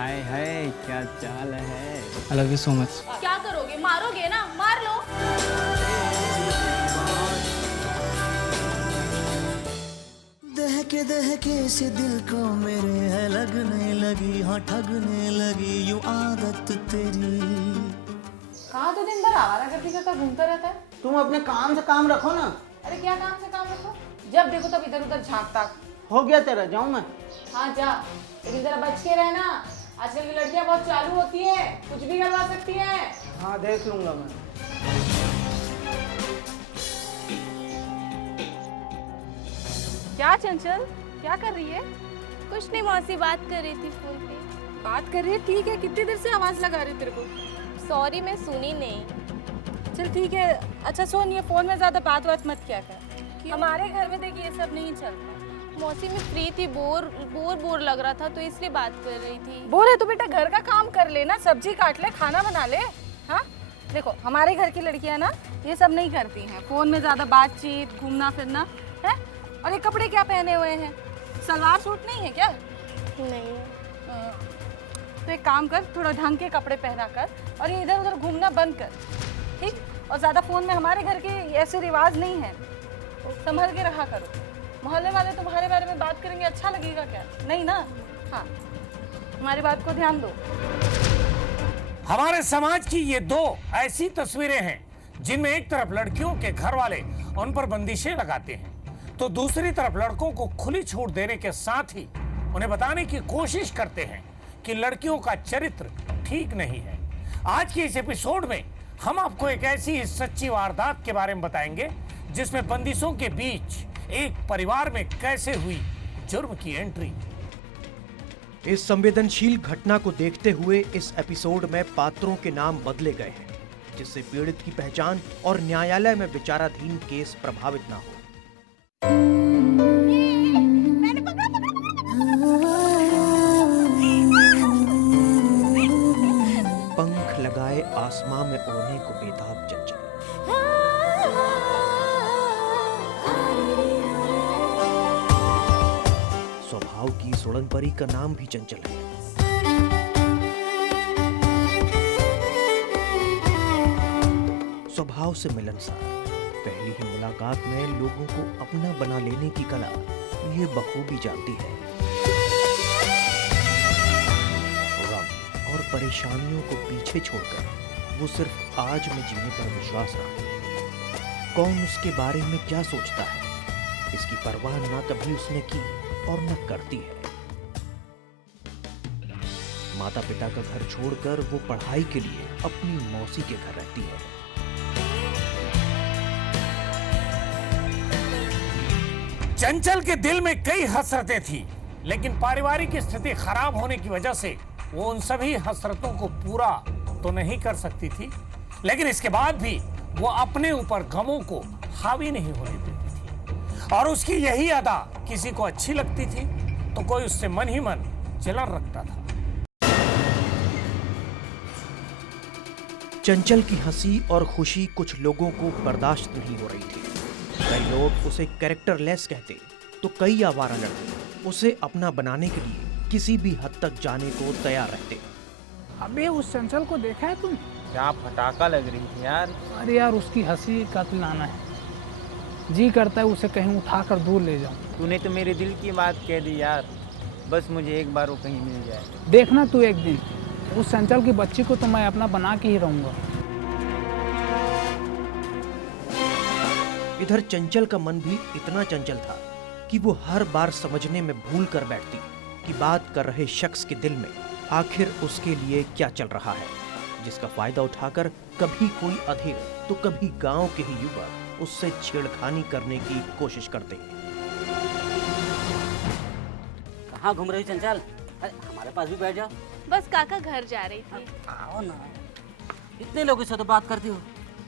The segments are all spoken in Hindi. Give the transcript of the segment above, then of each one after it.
हाय हाय क्या चाल है। I love you so much. क्या करोगे, मारोगे ना, मार लो। दहके दहके से दिल को मेरे है लगने लगी, हाँ ठगने लगी यूं आदत तेरी। कहाँ तो दिन भर आवारा गर्दी करता घूमता रहता है। तुम अपने काम से काम रखो ना। अरे क्या काम से काम रखो, जब देखो तब इधर उधर झांकता। हो गया तेरा, जाऊं मैं? हाँ जा, लेकिन जरा बच के रहना। आजकल की लड़कियां बहुत चालू होती है, कुछ भी करवा सकती है। हाँ देख लूंगा मैं। क्या चंचल, क्या कर रही है? कुछ नहीं मौसी, बात कर रही थी फोन पे। बात कर रही है, ठीक है। कितनी देर से आवाज लगा रही है तेरे को? सॉरी मैं सुनी नहीं। चल ठीक है। अच्छा सुन, ये फोन में ज्यादा बात मत किया कर। हमारे घर में देखिए ये सब नहीं चलता। मौसी मैं फ्री थी, बोर लग रहा था तो इसलिए बात कर रही थी। बोर है तो बेटा घर का काम कर लेना, सब्जी काट ले, खाना बना ले। हाँ देखो हमारे घर की लड़कियां ना ये सब नहीं करती हैं। फोन में ज्यादा बातचीत, घूमना फिरना है। और ये कपड़े क्या पहने हुए हैं, सलवार सूट नहीं है क्या? नहीं। तो एक काम कर, थोड़ा ढंग के कपड़े पहना कर और ये इधर उधर घूमना बंद कर, ठीक? और ज़्यादा फ़ोन में, हमारे घर के ऐसे रिवाज नहीं है, संभल के रहा करो। मोहल्ले वाले तुम्हारे बारे में बात करेंगे, अच्छा लगेगा क्या? नहीं ना। हाँ हमारी बात को ध्यान दो। हमारे समाज की ये दो ऐसी तस्वीरें हैं जिनमें एक तरफ लड़कियों के घर वाले उन पर बंदिशें लगाते हैं तो दूसरी तरफ लड़कों को खुली छूट देने के साथ ही उन्हें बताने की कोशिश करते हैं कि लड़कियों का चरित्र ठीक नहीं है। आज के इस एपिसोड में हम आपको एक ऐसी सच्ची वारदात के बारे में बताएंगे जिसमें बंदिशों के बीच एक परिवार में कैसे हुई जुर्म की एंट्री। इस संवेदनशील घटना को देखते हुए इस एपिसोड में पात्रों के नाम बदले गए हैं जिससे पीड़ित की पहचान और न्यायालय में विचाराधीन केस प्रभावित ना हो। पंख लगाए आसमां में उड़ने को बेताब चंचल, स्वभाव की सुड़न परी का नाम भी चंचल है। स्वभाव से मिलनसार, पहली ही मुलाकात में लोगों को अपना बना लेने की कला ये बखूबी जानती है। गम और परेशानियों को पीछे छोड़कर वो सिर्फ आज में जीने पर विश्वास रखती है। कौन उसके बारे में क्या सोचता है इसकी परवाह ना कभी उसने की और न करती है। माता पिता का घर छोड़कर वो पढ़ाई के लिए अपनी मौसी के घर रहती है। चंचल के दिल में कई हसरतें थी लेकिन पारिवारिक स्थिति खराब होने की वजह से वो उन सभी हसरतों को पूरा तो नहीं कर सकती थी, लेकिन इसके बाद भी वो अपने ऊपर गमों को हावी नहीं होने देती थी। और उसकी यही अदा किसी को अच्छी लगती थी तो कोई उससे मन ही मन जलन रखता था। चंचल की हंसी और खुशी कुछ लोगों को बर्दाश्त नहीं हो रही थी। कई लोग उसे कैरेक्टरलेस कहते तो कई आवारा लड़के उसे अपना बनाने के लिए किसी भी हद तक जाने को तैयार रहते। अबे उस चंचल को देखा है तुम? क्या फटाका लग रही थी यार। अरे यार उसकी हंसी कत्लाना है, जी करता है उसे कहीं उठाकर दूर ले जाऊं। तूने तो मेरे दिल की बात कह दी यार, बस मुझे एक बार वो कहीं मिल जाए। देखना तू एक दिन उस चंचल की बच्ची को तो मैं अपना बना के ही रहूंगा। इधर चंचल का मन भी इतना चंचल था कि वो हर बार समझने में भूल कर बैठती कि बात कर रहे शख्स के दिल में आखिर उसके लिए क्या चल रहा है, जिसका फायदा उठाकर कभी कोई अधीर तो कभी गांव के ही युवक उससे छेड़खानी करने की कोशिश करते। कहाँ घूम रही चंचल? अरे हमारे पास भी बैठ जाओ। बस काका घर जा रही थी। आओ ना, इतने लोगों से तो बात करती हो,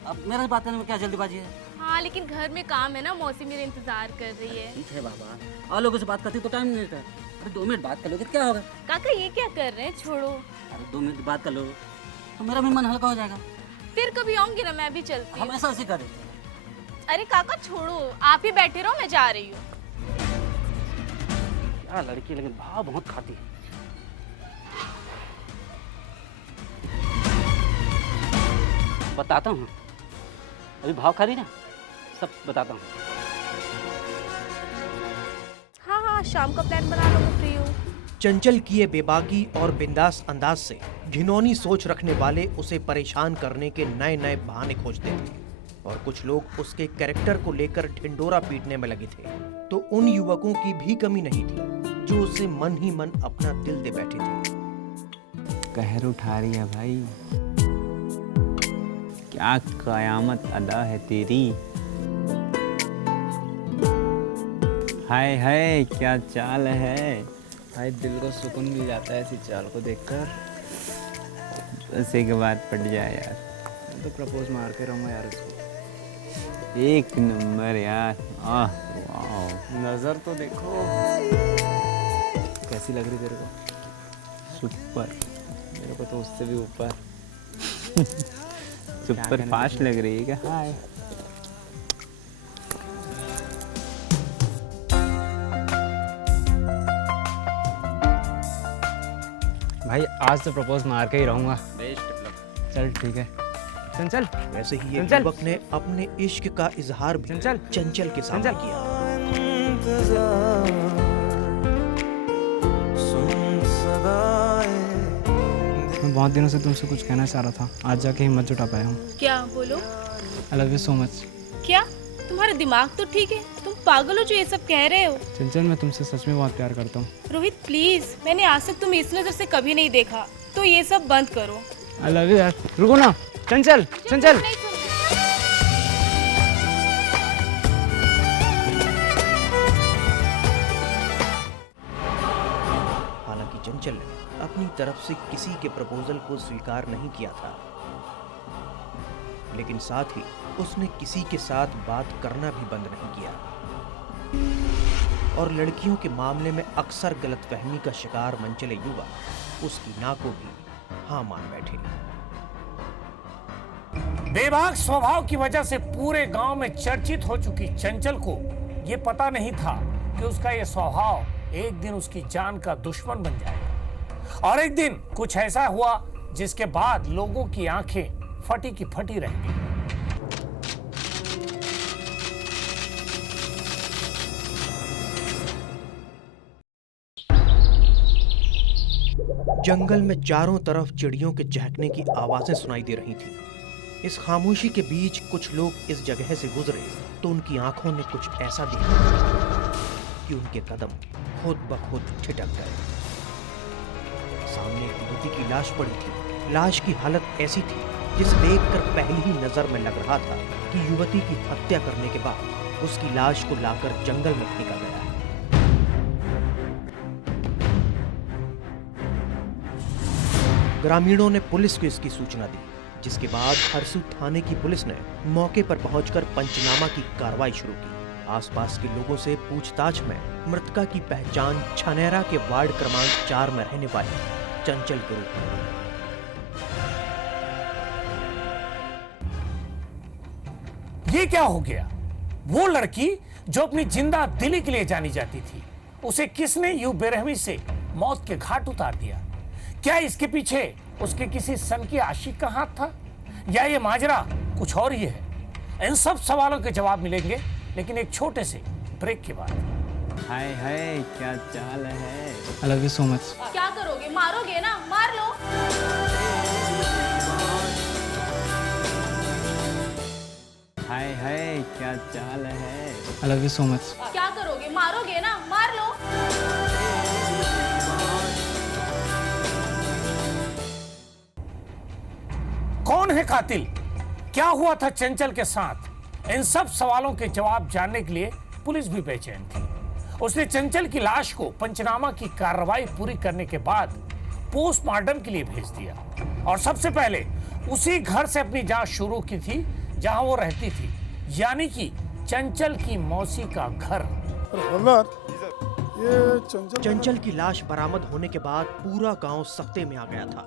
अब मेरे से बात करने में क्या जल्दीबाजी है? हाँ लेकिन घर में काम है ना, मौसी मेरे इंतजार कर रही है। ठीक है बाबा, और लोगों से बात करती तो टाइम नहीं रहता। अरे 2 मिनट बात कर लोगे तो क्या होगा? काका ये क्या कर रहे हैं, छोड़ो। अरे 2 मिनट बात कर लो तो मेरा भी मन हल्का हो जाएगा। फिर कभी आऊंगी ना, मैं भी चलती हूँ। हमेशा ऐसे करें। अरे काका छोड़ो, आप ही बैठे रहो, मैं जा रही हूँ। क्या लड़की, लेकिन भाव बहुत खाती है। बताता हूँ, अभी भाव खा रही ना, सब बताता हूँ। हाँ हाँ, शाम का प्लान बना लो, मैं फ्री हूँ। चंचल की ये बेबाकी और बिंदास अंदाज से घिनौनी सोच रखने वाले उसे परेशान करने के नए नए बहाने खोजते थे और कुछ लोग उसके कैरेक्टर को लेकर ढिंडोरा पीटने में लगे थे। तो उन युवकों की भी कमी नहीं थी जो उसे मन ही मन अपना दिल दे बैठे थे। कहर उठा रही है भाई, क्या कयामत अदा है तेरी। हाय हाय क्या चाल है भाई, दिल को सुकून मिल जाता है ऐसी चाल को देखकर। बस एक बात पड़ जाए यार, मैं तो प्रपोज मार के रहूँगा यार उसको। एक नंबर यार, आह वाह, नज़र तो देखो कैसी लग रही तेरे को। सुपर, मेरे को तो उससे भी ऊपर। सुपर फास्ट लग रही है क्या? हाय भाई, आज तो प्रपोज मार के ही रहूंगा। चल ठीक है, चंचल। वैसे ही ये युवक ने अपने इश्क का इजहार भी चंचल के सामने किया। मैं बहुत दिनों से तुमसे कुछ कहना चाह रहा था, आज जाके हिम्मत जुटा पाया हूँ। क्या बोलो? I love you so much. क्या तुम्हारा दिमाग तो ठीक है? तुम पागल हो जो ये सब कह रहे हो? चंचल, मैं तुमसे सच में बहुत प्यार करता हूँ। रोहित प्लीज, मैंने आज तक तुम्हें इस नजर से कभी नहीं देखा, तो ये सब बंद करो। आई लव यू यार। रुको ना, चंचल चंचल। नहीं सुन- हालांकि चंचल ने अपनी तरफ से किसी के प्रपोजल को स्वीकार नहीं किया था, लेकिन साथ ही उसने किसी के साथ बात करना भी बंद नहीं किया और लड़कियों के मामले में अक्सर गलतफहमी का शिकार मनचले युवक उसकी ना को भी हाँ मान बैठे। बेबाक स्वभाव की वजह से पूरे गांव में चर्चित हो चुकी चंचल को यह पता नहीं था कि उसका यह स्वभाव एक दिन उसकी जान का दुश्मन बन जाएगा। और एक दिन कुछ ऐसा हुआ जिसके बाद लोगों की आंखें फटी की फटी रह गई। जंगल में चारों तरफ चिड़ियों के चहकने की आवाजें सुनाई दे रही थी। इस खामोशी के बीच कुछ लोग इस जगह से गुजरे तो उनकी आंखों ने कुछ ऐसा देखा कि उनके कदम खुद ब खुद ठिठक गए। सामने एक युवती की लाश पड़ी थी। लाश की हालत ऐसी थी जिसे देखकर पहली ही नजर में लग रहा था कि युवती की हत्या करने के बाद उसकी लाश को लाकर जंगल में फेंका गया। ग्रामीणों ने पुलिस को इसकी सूचना दी, जिसके बाद हरसू थाने की पुलिस ने मौके पर पहुंचकर पंचनामा की कार्रवाई शुरू की। आसपास के लोगों से पूछताछ में मृतका की पहचान छनेरा के वार्ड क्रमांक 4 में रहने वाली चंचल के रूप में हुई। ये क्या हो गया? वो लड़की जो अपनी जिंदा दिली के लिए जानी जाती थी, उसे किसने यूं बेरहमी से मौत के घाट उतार दिया? क्या इसके पीछे उसके किसी सन की आशिक का हाथ था, या ये माजरा कुछ और ही है? इन सब सवालों के जवाब मिलेंगे, लेकिन एक छोटे से ब्रेक के बाद। हाय हाय क्या चाल है। I love you so much. क्या करोगे? मारोगे ना? मार लो। हाय हाय क्या चाल है। I love you so much. क्या करोगे? मारोगे ना? मार लो। कौन है कातिल? क्या हुआ था चंचल के साथ? इन सब सवालों के जवाब जानने के लिए पुलिस भी बेचैन थी। उसने चंचल की लाश को पंचनामा की कार्रवाई पूरी करने के बाद पोस्टमार्टम के लिए भेज दिया और सबसे पहले उसी घर से अपनी जांच शुरू की थी जहां वो रहती थी, यानी कि चंचल की मौसी का घर। चंचल की लाश बरामद होने के बाद पूरा गांव सख्ते में आ गया था।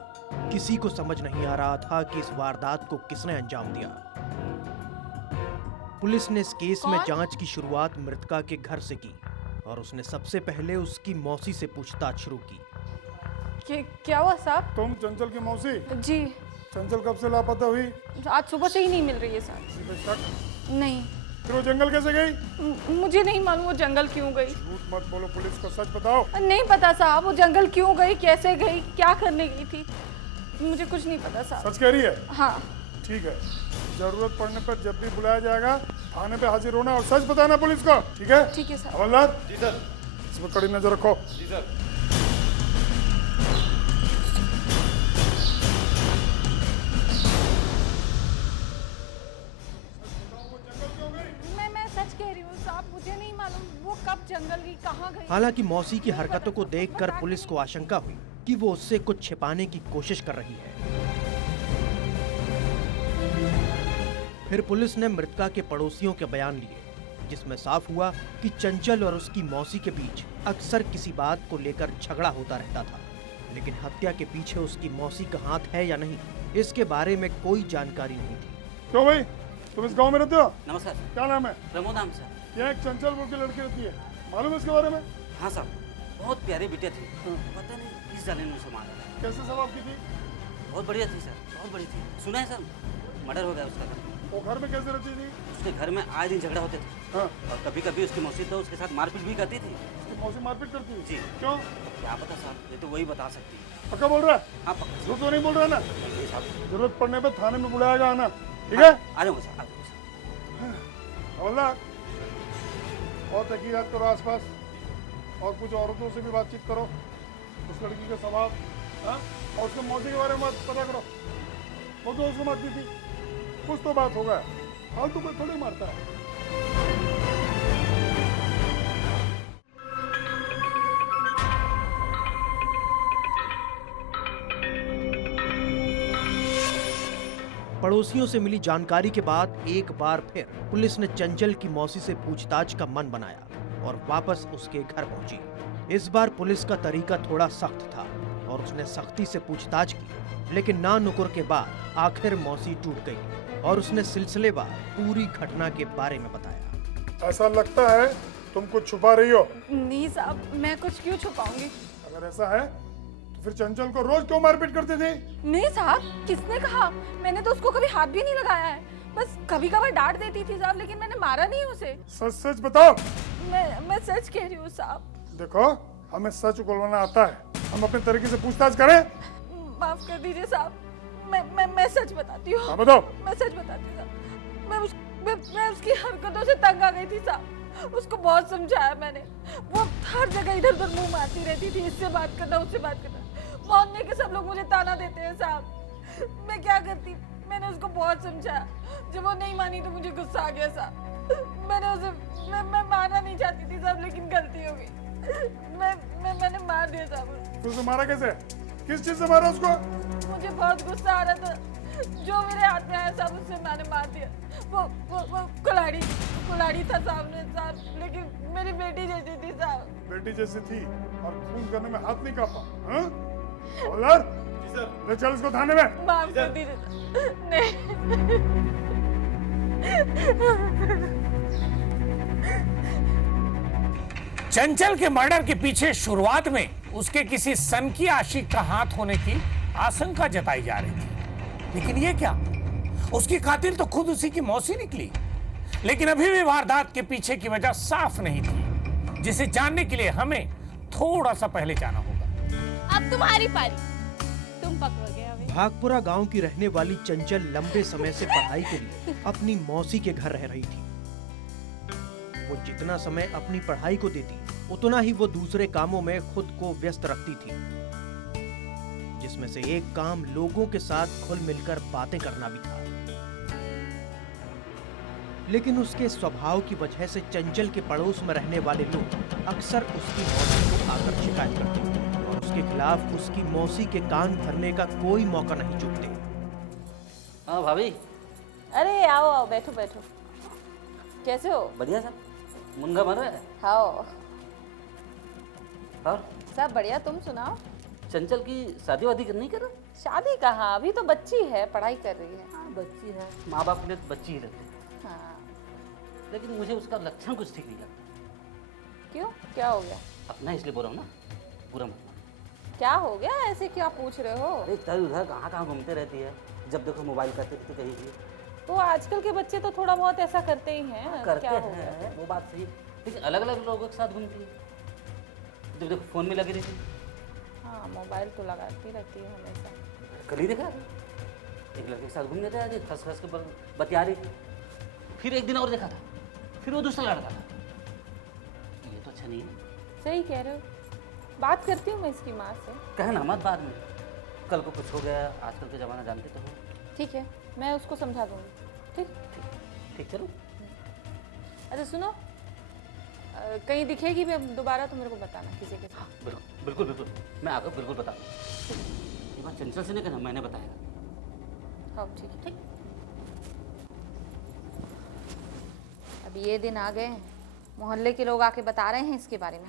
किसी को समझ नहीं आ रहा था कि इस वारदात को किसने अंजाम दिया। पुलिस ने इस केस में जांच की शुरुआत मृतका के घर से की और उसने सबसे पहले उसकी मौसी से पूछताछ शुरू की। क्या हुआ साहब? तुम चंचल की मौसी? जी। चंचल कब से लापता हुई? आज सुबह से ही नहीं मिल रही है सर। किसी पे शक? नहीं, फिर वो जंगल कैसे गई? मुझे नहीं मालूम वो जंगल क्यों गई। झूठ मत बोलो, पुलिस को सच बताओ। नहीं पता साहब, वो जंगल क्यों गई, कैसे गई, क्या करने गई थी, मुझे कुछ नहीं पता साहब। सच कह रही है? हाँ। ठीक है, जरूरत पड़ने पर जब भी बुलाया जाएगा थाने पे हाजिर होना और सच बताना पुलिस को, ठीक है? ठीक है सर। हवलदार जी सर। इस पर कड़ी नजर रखो। जी सर। मैं सच कह रही हूँ साहब, मुझे नहीं मालूम वो कब जंगल गई, कहाँ गई। हालांकि मौसी की हरकतों को देखकर पुलिस को आशंका हुई कि वो उससे कुछ छिपाने की कोशिश कर रही है। फिर पुलिस ने मृतका के पड़ोसियों के बयान लिए, जिसमें साफ हुआ कि चंचल और उसकी मौसी के बीच अक्सर किसी बात को लेकर झगड़ा होता रहता था, लेकिन हत्या के पीछे उसकी मौसी का हाथ है या नहीं, इसके बारे में कोई जानकारी नहीं थी। क्यों भाई, तुम इस गांव में रहते हो? नमस्कार। क्या नाम है? प्रमोद नाम सर। यहाँ एक चंचल बोल की लड़की रहती है, मालूम है इसके बारे में? हाँ सर, बहुत प्यारी बिटिया थी, पता नहीं किस जाने ने उसे मारा। कैसे स्वभाव की थी? बहुत बढ़िया थी सर, बहुत बड़ी थी। सुना है सर, मर्डर हो गया उसका। वो घर में कैसे रहती थी? उसके घर में आए दिन झगड़ा होते थे। हाँ। और कभी कभी उसकी मौसी तो उसके साथ मारपीट भी करती थी। उसकी मौसी मारपीट करती है? जी। क्यों? क्या पता साहब, ये तो वही बता सकती है। पक्का बोल रहा है? हाँ पक्का। झूठ तो नहीं बोल रहा है ना? जी साहब। जरूरत पड़ने पर थाने में बुलाएगा आना, ठीक है? आ जाऊंगा सर, आ जाऊंगा सर। हवलदार, और तहकीकात करो आसपास, और कुछ औरतों से भी बातचीत करो, उस लड़की का स्वभाव, हाँ? और उसके मौसी के बारे में पता करो। वो तो उसको मारती थी, कुछ तो बात होगा, फालतू कोई थोड़ी मारता है। पड़ोसियों से मिली जानकारी के बाद एक बार फिर पुलिस ने चंचल की मौसी से पूछताछ का मन बनाया और वापस उसके घर पहुंची। इस बार पुलिस का तरीका थोड़ा सख्त था और उसने सख्ती से पूछताछ की, लेकिन ना नुकुर के बाद आखिर मौसी टूट गई और उसने सिलसिलेवार पूरी घटना के बारे में बताया। ऐसा लगता है तुम कुछ छुपा रही हो। नहीं साहब, मैं कुछ क्यों छुपाऊंगी। अगर ऐसा है तो फिर चंचल को रोज क्यों मारपीट करती थी? नहीं साहब, किसने कहा, मैंने तो उसको कभी हाथ भी नहीं लगाया है, बस कभी कभार डांट देती थी साहब, लेकिन मैंने मारा नहीं उसे। सच सच बताओ। मैं सच कह रही हूँ साहब। देखो, हमें सच उगलवाना आता है, हम अपने तरीके से पूछताछ करें। माफ कर दीजिए साहब, मैं सच बताती हूँ। हाँ बताओ। मैं सच बताती हूँ साहब, मैं उसकी हरकतों से तंग आ गई थी साहब, उसको बहुत समझाया मैंने, वो हर जगह इधर उधर मुंह मारती रहती थी, इससे बात करना उससे बात करना, मोहल्ले के सब लोग मुझे ताना देते हैं साहब। मैं क्या करती, मैंने उसको बहुत समझाया, जब वो नहीं मानी तो मुझे गुस्सा आ गया साहब। मैंने उसे मैं मारना नहीं चाहती थी साहब, लेकिन गलती हो गई, मैंने मार दिया साहब। तो उसे मारा कैसे? किस चीज से मारा उसको? मुझे बहुत गुस्सा आ रहा था, जो मेरे हाथ में आया साहब उससे मैंने मार दिया। वो कुल्हाड़ी था सामने साहब, लेकिन मेरी बेटी जैसी थी साहब। बेटी जैसी थी और खून करने में हाथ नहीं कांपा? हाँ? हवलदार, जी सर, ले चल इसको थाने में। माफ कर दीजिए। नहीं। चंचल के मर्डर के पीछे शुरुआत में उसके किसी सनकी आशिक का हाथ होने की आशंका जताई जा रही थी, लेकिन ये क्या, उसकी कातिल तो खुद उसी की मौसी निकली। लेकिन अभी भी वारदात के पीछे की वजह साफ नहीं थी, जिसे जानने के लिए हमें थोड़ा सा पहले जाना होगा। अब तुम्हारी पारी, तुम पकड़ोगे हमें। भागपुरा गांव की रहने वाली चंचल लंबे समय से पढ़ाई के लिए अपनी मौसी के घर रह रही थी। वो जितना समय अपनी पढ़ाई को देती, उतना ही वो दूसरे कामों में खुद को व्यस्त रखती थी, जिसमें से एक काम लोगों के साथ खुल मिलकर बातें करना भी था। लेकिन उसके स्वभाव की वजह से चंचल के पड़ोस में रहने वाले लोग अक्सर उसकी मौसी को आकर शिकायत करते और उसके खिलाफ उसकी मौसी के कान भरने का कोई मौका नहीं चूकते। हाँ भाभी। अरे आओ आओ, बैठो बैठो। कैसे हो? बढ़िया सर, मुनगा मर रहा है। आओ। और सब बढ़िया, तुम सुनाओ। चंचल की शादी वादी नहीं कर रहा? शादी कहाँ, अभी तो बच्ची है, पढ़ाई कर रही है। हाँ बच्ची है, माँ बाप के लिए तो बच्ची ही रहती है। हाँ। लेकिन मुझे उसका लक्षण कुछ ठीक नहीं लगता। क्यों, क्या हो गया? अपना इसलिए बोल रहा हूँ ना, बुरा मत मानो। क्या हो गया, ऐसे क्या पूछ रहे हो? अरे इधर उधर कहाँ कहाँ घूमते रहती है, जब देखो मोबाइल करते रहती कहीं भी। तो आजकल के बच्चे तो थोड़ा बहुत ऐसा करते ही हैं। करते क्या हो गया? हैं, वो बात सही, लेकिन अलग अलग लोगों के साथ घूमती है, जब देखो फोन में लगी रहती। हाँ, मोबाइल तो लगाती रहती है हमेशा। कल ही देखा एक लड़के के साथ घूमने गया थी, खस खस के बतिया रही थी। फिर एक दिन और देखा था, फिर वो दूसरा लड़का था। ये तो अच्छा नहीं है। सही कह रहे हो, बात करती हूँ मैं इसकी माँ से। कहना मत बाद में, कल को कुछ हो गया, आजकल का ज़माना जानते तो हो। ठीक है, मैं उसको समझा दूँगी। ठीक ठीक चलो। अच्छा सुनो, कहीं दिखेगी भी दोबारा तो मेरे को बताना किसी के साथ। बिल्कुल बिल्कुल, मैं आकर बिल्कुल बता दूँ। ये बात चंचल से नहीं कहना, मैंने बताया। हाँ ठीक है। ठीक, अब ये दिन आ गए, मोहल्ले के लोग आके बता रहे हैं इसके बारे में।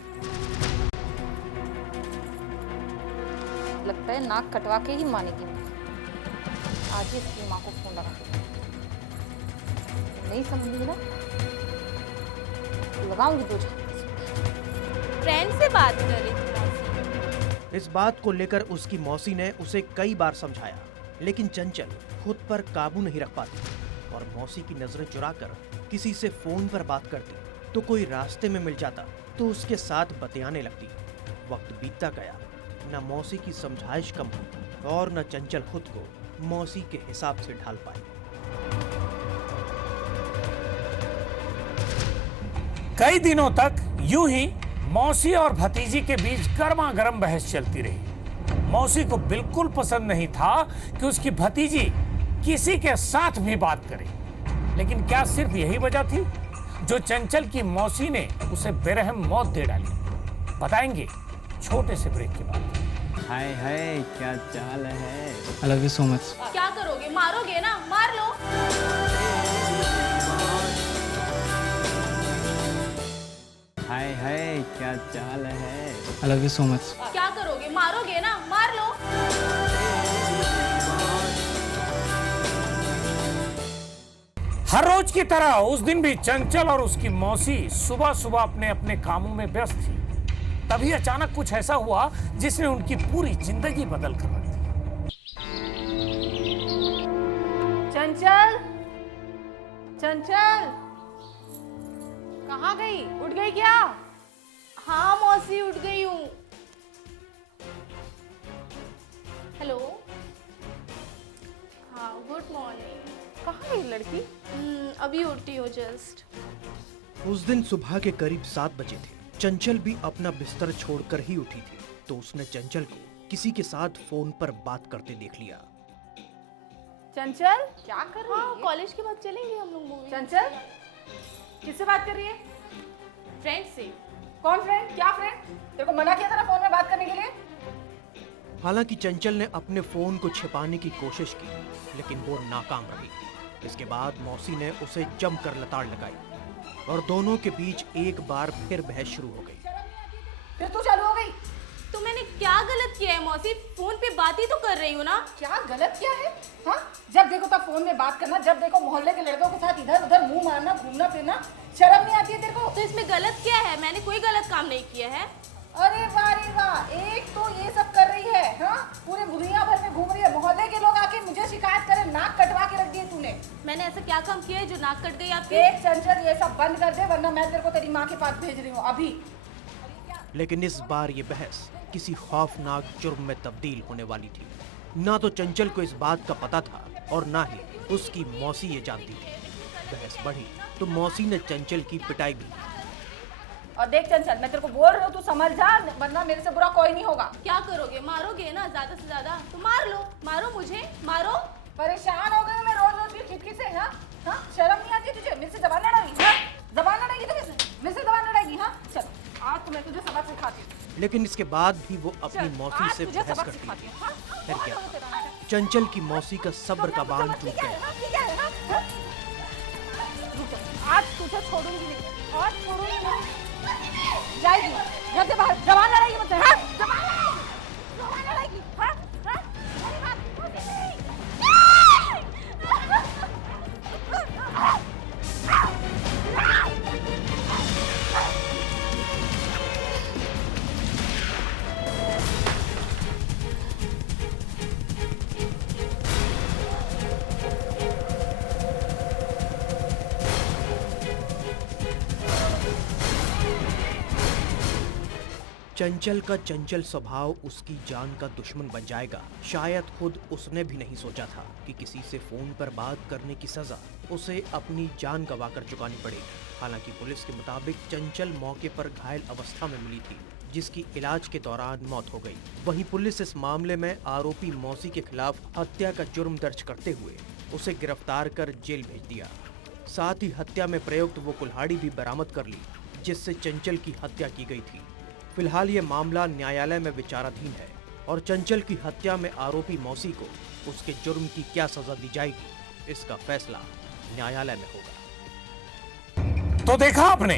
लगता है नाक कटवा के ही मानेगी। आज ही इसकी माँ को फोन लगा के नहीं समझी ना, लगाऊंगी दो फ्रेंड से बात कर रही थी मौसी। इस बात को लेकर उसकी मौसी ने उसे कई बार समझाया, लेकिन चंचल खुद पर काबू नहीं रख पाती और मौसी की नजरें चुराकर किसी से फोन पर बात करती तो कोई रास्ते में मिल जाता तो उसके साथ बतियाने लगती। वक्त बीतता गया, न मौसी की समझाइश कम हुई और न चंचल खुद को मौसी के हिसाब से ढाल पाई। कई दिनों तक यूं ही मौसी और भतीजी के बीच गर्मा गर्म बहस चलती रही। मौसी को बिल्कुल पसंद नहीं था कि उसकी भतीजी किसी के साथ भी बात करे, लेकिन क्या सिर्फ यही वजह थी जो चंचल की मौसी ने उसे बेरहम मौत दे डाली? बताएंगे छोटे से ब्रेक के बाद। हाय हाय क्या चाल है। I love you so much. क्या करोगे, मारोगे ना? मार लो। हाय हाय क्या चाल है। I love you so much. क्या करोगे, मारोगे ना? मार लो। हर रोज की तरह उस दिन भी चंचल और उसकी मौसी सुबह सुबह अपने अपने कामों में व्यस्त थी। तभी अचानक कुछ ऐसा हुआ जिसने उनकी पूरी जिंदगी बदल कर रख दी। चंचल, चंचल कहाँ गई? उठ गई क्या? हाँ मौसी, उठ गई हूँ। हेलो, हाँ गुड मॉर्निंग। कहाँ गई लड़की? अभी उठी हो जस्ट। उस दिन सुबह के करीब 7 बजे थे। चंचल भी अपना बिस्तर छोड़कर ही उठी थी तो उसने चंचल को किसी के साथ फोन पर बात करते देख लिया। चंचल क्या कर रही हाँ, है? कॉलेज के बाद चलेंगे हम लोग मूवी। चंचल किससे बात कर रही है? फ्रेंड से। कौन फ्रेंड? क्या फ्रेंड? तेरे को मना किया था ना फोन में बात करने के लिए? हालांकि चंचल ने अपने फोन को छिपाने की कोशिश की, लेकिन वो नाकाम रही। इसके बाद मौसी ने उसे जमकर लताड़ लगाई और दोनों के बीच एक बार फिर बहस शुरू हो गई। फिर तू चालू हो गई? तो मैंने क्या गलत किया है मौसी? फोन पे बात ही तो कर रही हूँ ना। क्या गलत किया है? हाँ, जब देखो तब फोन में बात करना, जब देखो मोहल्ले के लड़कों के साथ इधर उधर मुंह मारना, घूमना फिरना, शर्म नहीं आती है तेरे को? तो इसमें गलत क्या है? मैंने कोई गलत काम नहीं किया है। अरे वाह रे वाह, एक तो ये सब कर रही है, हाँ पूरे दुनिया भर में घूम रही है, मोहल्ले के लोग आके मुझे शिकायत करे, नाक कटवा के रख दिए तूने। मैंने ऐसा क्या काम किया है जो नाक कट गई आपकी? देख चंचल, ये सब बंद कर दे वरना मैं तेरे को तेरी माँ के पास भेज रही हूँ अभी। लेकिन इस बार ये बहस किसी खौफनाक जुर्म में तब्दील होने वाली थी। ना तो चंचल को इस बात का पता था और ना ही उसकी मौसी ये जानती थी। बहस बढ़ी तो मौसी ने चंचल की पिटाई भी। और देख चंचल, मैं तेरे को बोल रही हूँ, तू समझ जा वरना मेरे से बुरा कोई नहीं होगा। क्या करोगे? मारोगे ना ज्यादा से ज्यादा? तो मार लो, मारो मुझे, मारो। परेशान हो गई मैं रोज रोज की खिड़की से। हाँ हाँ, शर्म नहीं आती तुझे? मेरे से जबान लड़ाएगी? हाँ, जबान लड़ाएगी तो मेरे से जबान लड़ाएगी? हाँ चल, आज तो मैं तुझे सबक सिखाती हूँ। लेकिन इसके बाद भी वो अपनी मौसी से बहस करती है। फिर क्या? चंचल की मौसी का सब्र का बांध टूट गया। आज तुझे छोड़ूंगी नहीं, आज छोड़ूंगी नहीं। जाएगी घर से बाहर, जबान लड़ाएगी मुझसे? हाँ, जबान लड़ाएगी? हाँ हाँ, मेरी बात सुनती नहीं। चंचल का चंचल स्वभाव उसकी जान का दुश्मन बन जाएगा। शायद खुद उसने भी नहीं सोचा था कि किसी से फोन पर बात करने की सजा उसे अपनी जान गंवाकर चुकानी पड़ेगी। हालांकि पुलिस के मुताबिक चंचल मौके पर घायल अवस्था में मिली थी, जिसकी इलाज के दौरान मौत हो गई। वहीं पुलिस इस मामले में आरोपी मौसी के खिलाफ हत्या का जुर्म दर्ज करते हुए उसे गिरफ्तार कर जेल भेज दिया। साथ ही हत्या में प्रयुक्त वो कुल्हाड़ी भी बरामद कर ली जिससे चंचल की हत्या की गई थी। फिलहाल ये मामला न्यायालय में विचाराधीन है और चंचल की हत्या में आरोपी मौसी को उसके जुर्म की क्या सजा दी जाएगी, इसका फैसला न्यायालय में होगा। तो देखा आपने,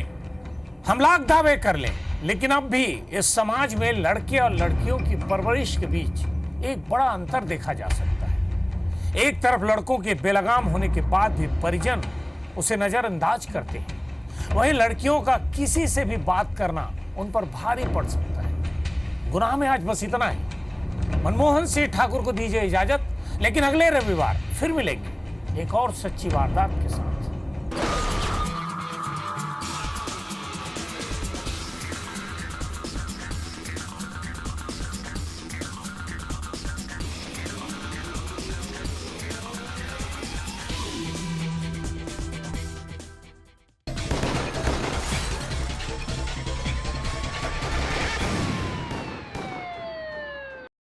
हम लाख दावे कर लें, लेकिन अब भी इस समाज में लड़के और लड़कियों की परवरिश के बीच एक बड़ा अंतर देखा जा सकता है। एक तरफ लड़कों के बेलगाम होने के बाद भी परिजन उसे नजरअंदाज करते हैं, वहीं लड़कियों का किसी से भी बात करना उन पर भारी पड़ सकता है। गुनाह में आज बस इतना है। मनमोहन सिंह ठाकुर को दीजिए इजाजत, लेकिन अगले रविवार फिर मिलेंगे एक और सच्ची वारदात के साथ।